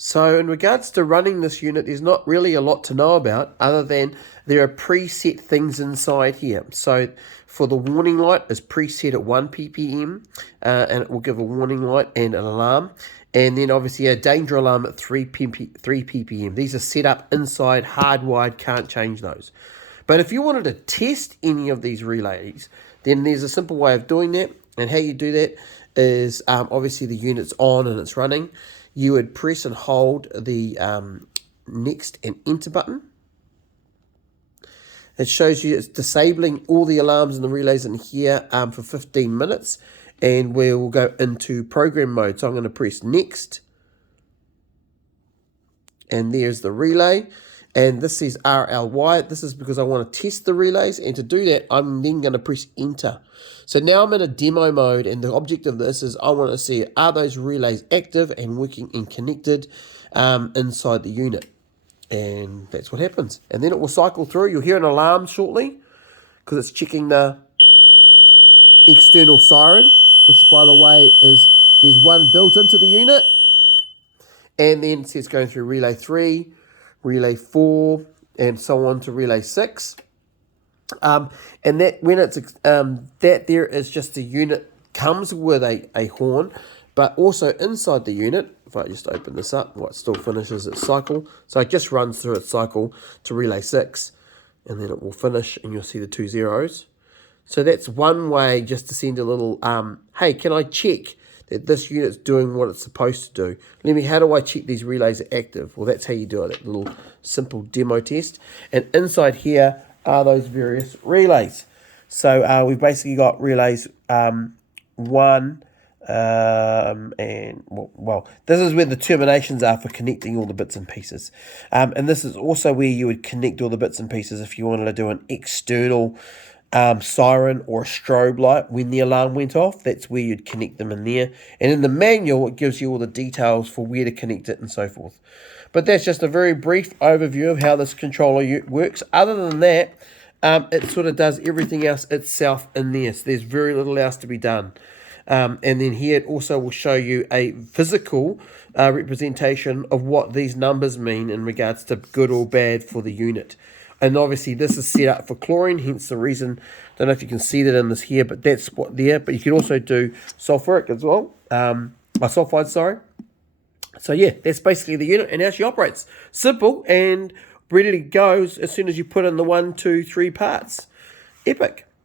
So in regards to running this unit, there's not really a lot to know about other than there are preset things inside here. So for the warning light is preset at 1 ppm and it will give a warning light and an alarm. And then obviously a danger alarm at 3 ppm. These are set up inside, hardwired, can't change those. But if you wanted to test any of these relays, then there's a simple way of doing that. And how you do that is obviously the unit's on and it's running. You would press and hold the next and enter button. It shows you it's disabling all the alarms and the relays in here for 15 minutes. And we'll go into program mode. So I'm going to press next. And there's the relay. And this says RLY. This is because I want to test the relays. And to do that, I'm then going to press enter. So now I'm in a demo mode. And the object of this is I want to see, are those relays active and working and connected inside the unit. And that's what happens. And then it will cycle through. You'll hear an alarm shortly because it's checking the external siren, which by the way is there's one built into the unit. And then it says going through relay 3, relay 4, and so on to relay 6. And that when it's that there is just the unit comes with a horn, but also inside the unit, if I just open this up, well, it still finishes its cycle. So it just runs through its cycle to relay 6, and then it will finish, and you'll see the 2 zeros. So that's one way just to send a little, hey, can I check that this unit's doing what it's supposed to do? How do I check these relays are active? Well, that's how you do it, that little simple demo test. And inside here are those various relays. So we've basically got relays 1, and well, this is where the terminations are for connecting all the bits and pieces. And this is also where you would connect all the bits and pieces if you wanted to do an external siren or a strobe light when the alarm went off. That's where you'd connect them in there. And in the manual, it gives you all the details for where to connect it and so forth. But that's just a very brief overview of how this controller works. Other than that, it sort of does everything else itself in there. So there's very little else to be done. And then here it also will show you a physical representation of what these numbers mean in regards to good or bad for the unit. And obviously this is set up for chlorine, hence the reason, don't know if you can see that in this here, but that's what there. But you can also do sulfuric as well, sulfide, sorry. So yeah, that's basically the unit and how she operates. Simple and ready to go as soon as you put in the 1, 2, 3 parts. Epic.